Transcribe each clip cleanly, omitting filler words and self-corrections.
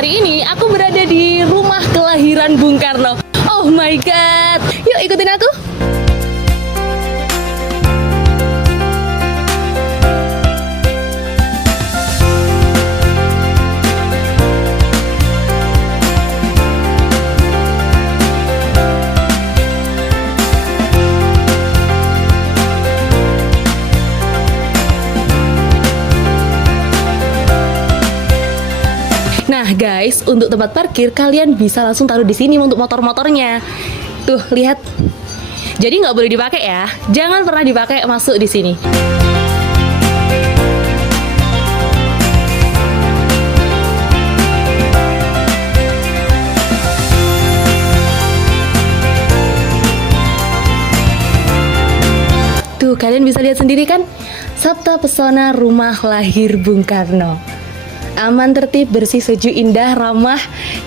hari ini aku berada di rumah kelahiran Bung Karno. Oh my god, yuk ikutin aku. Nah guys, untuk tempat parkir kalian bisa langsung taruh di sini untuk motor-motornya. Tuh lihat. Jadi nggak boleh dipakai ya. Jangan pernah dipakai masuk di sini. Tuh kalian bisa lihat sendiri kan, Sabta Pesona Rumah Lahir Bung Karno. Aman, tertib, bersih, sejuk, indah, ramah,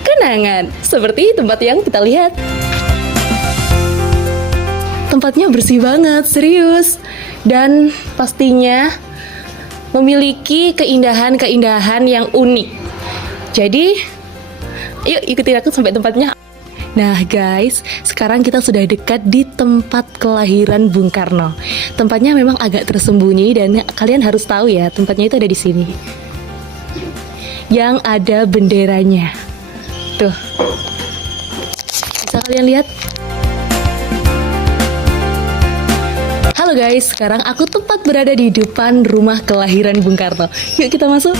kenangan. Seperti tempat yang kita lihat. Tempatnya bersih banget, serius. Dan pastinya memiliki keindahan-keindahan yang unik. Jadi, yuk ikutin aku sampai tempatnya. Nah guys, sekarang kita sudah dekat di tempat kelahiran Bung Karno. Tempatnya memang agak tersembunyi dan kalian harus tahu ya, tempatnya itu ada di sini. Yang ada benderanya. Tuh. Bisa kalian lihat? Halo guys, sekarang aku tepat berada di depan rumah kelahiran Bung Karno. Yuk kita masuk.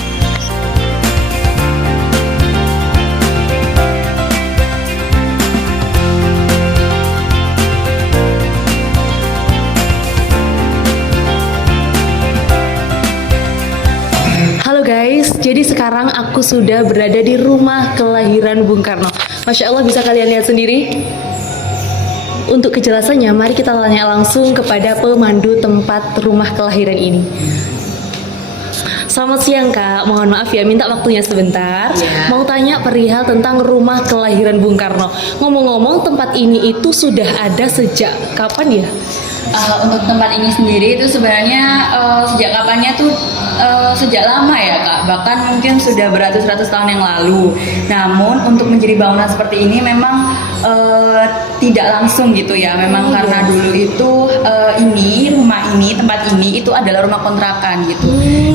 Halo guys, jadi sekarang aku sudah berada di rumah kelahiran Bung Karno. Masya Allah, bisa kalian lihat sendiri. Untuk kejelasannya, mari kita tanya langsung kepada pemandu tempat rumah kelahiran ini. Selamat siang Kak, mohon maaf ya, minta waktunya sebentar. Mau tanya perihal tentang rumah kelahiran Bung Karno. Ngomong-ngomong, tempat ini itu sudah ada sejak kapan ya? Untuk tempat ini sendiri itu sebenarnya sejak kapannya tuh sejak lama ya Kak, bahkan mungkin sudah beratus-ratus tahun yang lalu. Namun untuk menjadi bangunan seperti ini memang tidak langsung gitu ya, memang karena dulu itu tempat ini itu adalah rumah kontrakan gitu.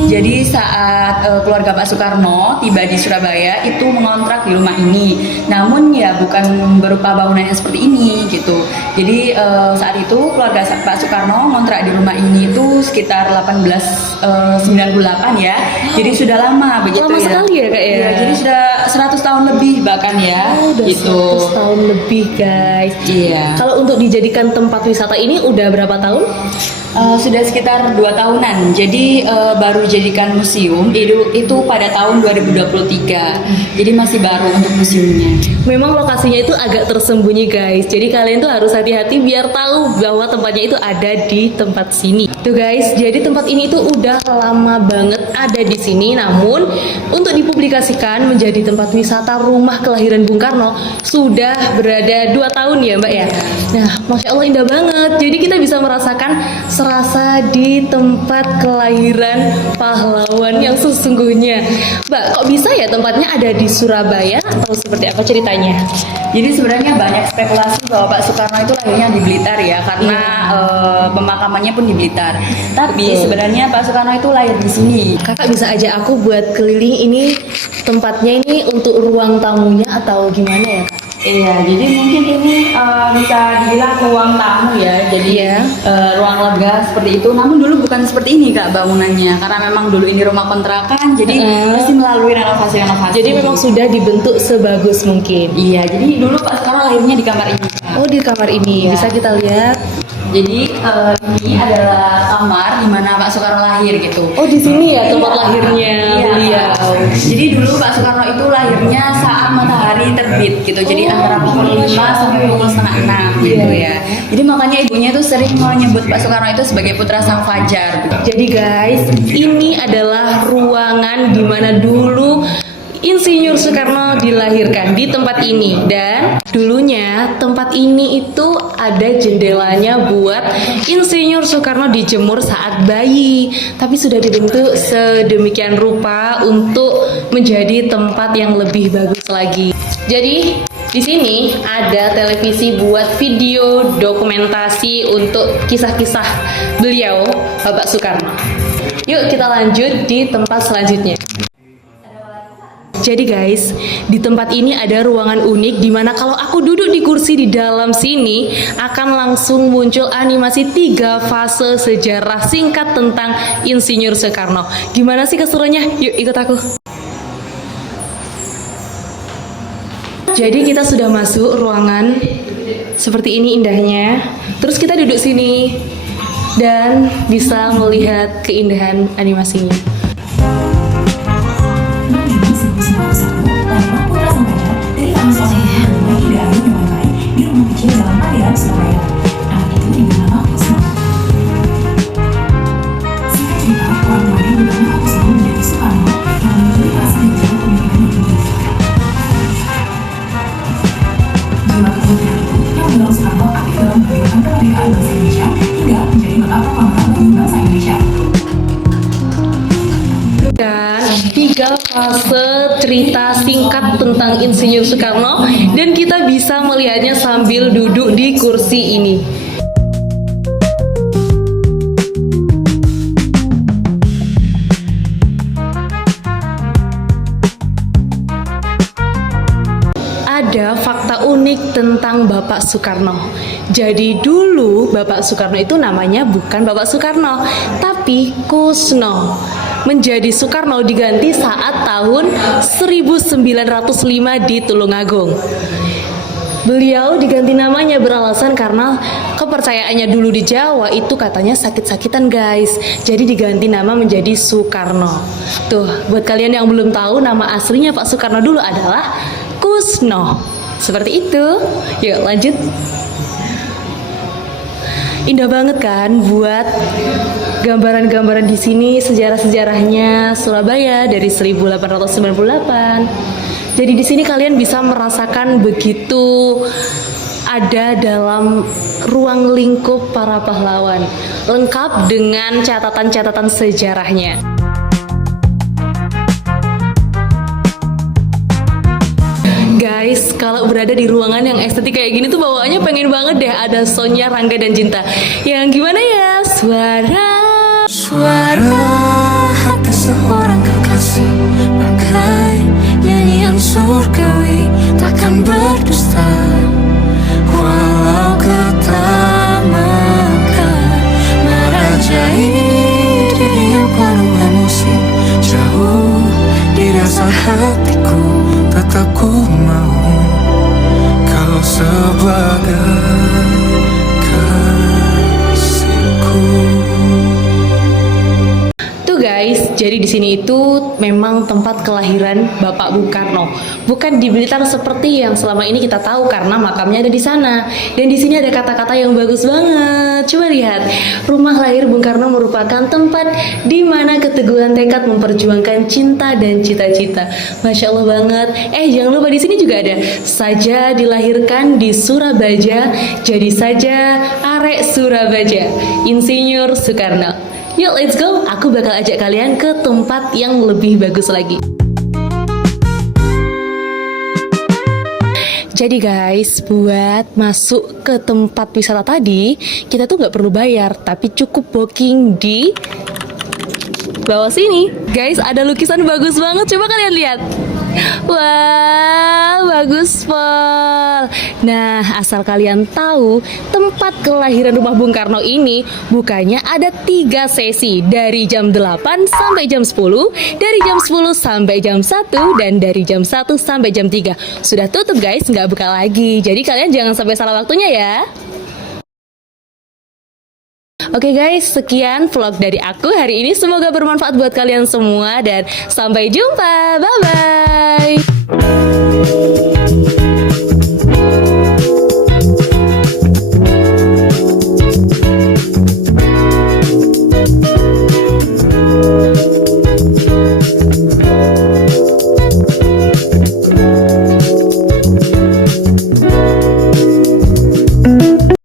Jadi saat keluarga Pak Soekarno tiba di Surabaya itu mengontrak di rumah ini. Namun ya bukan berupa bangunan yang seperti ini gitu. Jadi saat itu keluarga Pak Soekarno ngontrak di rumah ini itu sekitar 1898 ya. Jadi sudah lama begitu lama ya. Sekali ya Kak ya. Iya, jadi sudah 100 tahun lebih bahkan ya. Udah gitu. 100 tahun lebih guys. Iya. Kalau untuk dijadikan tempat wisata ini udah berapa tahun? Sudah sekitar 2 tahunan. Jadi baru dijadikan museum itu pada tahun 2023. Jadi masih baru untuk museumnya. Memang lokasinya itu agak tersembunyi guys. Jadi kalian tuh harus hati-hati biar tahu bahwa tempatnya itu ada di tempat sini. Tuh guys, jadi tempat ini tuh udah lama banget ada di sini. Namun untuk dipublikasikan menjadi tempat wisata rumah kelahiran Bung Karno sudah berada 2 tahun ya Mbak ya. Nah, Masya Allah indah banget. Jadi kita bisa merasakan serasa di tempat kelahiran pahlawan yang sesungguhnya. Mbak, kok bisa ya tempatnya ada di Surabaya atau seperti apa ceritanya? Jadi sebenarnya banyak spekulasi bahwa Pak Soekarno itu lahirnya di Blitar ya, karena pemakamannya pun di Blitar. Tapi sebenarnya Pak Soekarno itu lahir di sini. Kakak bisa ajak aku buat keliling ini, tempatnya ini untuk ruang tamunya atau gimana ya Kak? Iya, jadi mungkin ini bisa dibilang ruang tamu ya, jadi ruang lega seperti itu. Namun dulu bukan seperti ini Kak bangunannya, karena memang dulu ini rumah kontrakan, jadi mesti melalui renovasi-renovasi. Jadi memang sudah dibentuk sebagus mungkin. Iya, jadi dulu Pak Soekarno lahirnya di kamar ini Kak. Oh, di kamar ini bisa kita lihat. Jadi ini adalah kamar di mana Pak Soekarno lahir gitu. Oh, di sini ya tempat lahirnya beliau. Jadi dulu Pak Soekarno itu lahirnya saat matahari terbit gitu. Jadi antara pukul 5 sampai pukul setengah 6 gitu ya. Jadi makanya ibunya tuh sering menyebut Pak Soekarno itu sebagai putra sang fajar. Jadi guys, ini adalah ruangan di mana dulu Insinyur Soekarno dilahirkan di tempat ini. Dan dulunya tempat ini itu ada jendelanya buat Insinyur Soekarno dijemur saat bayi, tapi sudah dibentuk sedemikian rupa untuk menjadi tempat yang lebih bagus lagi. Jadi di sini ada televisi buat video dokumentasi untuk kisah-kisah beliau, Bapak Soekarno. Yuk kita lanjut di tempat selanjutnya. Jadi guys, di tempat ini ada ruangan unik di mana kalau aku duduk di kursi di dalam sini akan langsung muncul animasi 3 fase sejarah singkat tentang Insinyur Soekarno. Gimana sih keseruannya? Yuk ikut aku. Jadi kita sudah masuk ruangan seperti ini indahnya. Terus kita duduk sini dan bisa melihat keindahan animasinya. Dan 3 fase cerita singkat tentang Insinyur Soekarno, dan kita bisa melihatnya sambil duduk di kursi ini. Ada fakta unik tentang Bapak Soekarno. Jadi dulu Bapak Soekarno itu namanya bukan Bapak Soekarno, tapi Kusno. Menjadi Soekarno diganti saat tahun 1905 di Tulungagung. Beliau diganti namanya beralasan karena kepercayaannya dulu di Jawa itu katanya sakit-sakitan guys. Jadi diganti nama menjadi Soekarno. Tuh, buat kalian yang belum tahu, nama aslinya Pak Soekarno dulu adalah Kusno. Seperti itu. Yuk lanjut. Indah banget kan buat gambaran-gambaran di sini, sejarah-sejarahnya Surabaya dari 1898. Jadi di sini kalian bisa merasakan begitu ada dalam ruang lingkup para pahlawan, lengkap dengan catatan-catatan sejarahnya. Guys, kalau berada di ruangan yang estetik kayak gini tuh bawaannya pengen banget deh ada Sonya, Rangga, dan Cinta. Yang gimana ya? Suara hati seorang kekasih, bagai nyanyian surgawi, takkan berdusta. Walau ketamakan merajai diri yang penuh emosi, jauh di dasar hatiku, tetap ku mau kau sebagai kasihku. Guys, jadi di sini itu memang tempat kelahiran Bapak Bung Karno. Bukan di Blitar seperti yang selama ini kita tahu karena makamnya ada di sana. Dan di sini ada kata-kata yang bagus banget. Coba lihat, rumah lahir Bung Karno merupakan tempat di mana keteguhan tekad memperjuangkan cinta dan cita-cita. Masya Allah banget. Jangan lupa di sini juga ada saja dilahirkan di Surabaya, jadi saja arek Surabaya, Insinyur Soekarno. Yuk let's go, aku bakal ajak kalian ke tempat yang lebih bagus lagi. Jadi guys, buat masuk ke tempat wisata tadi, kita tuh nggak perlu bayar, tapi cukup booking di bawah sini. Guys, ada lukisan bagus banget, coba kalian lihat. Wah, bagus Pol. Nah, asal kalian tahu, tempat kelahiran rumah Bung Karno ini bukannya ada 3 sesi, dari jam 8 sampai jam 10, dari jam 10 sampai jam 1, dan dari jam 1 sampai jam 3. Sudah tutup guys, nggak buka lagi. Jadi kalian jangan sampai salah waktunya ya. Oke guys, sekian vlog dari aku hari ini. Semoga bermanfaat buat kalian semua dan sampai jumpa. Bye-bye.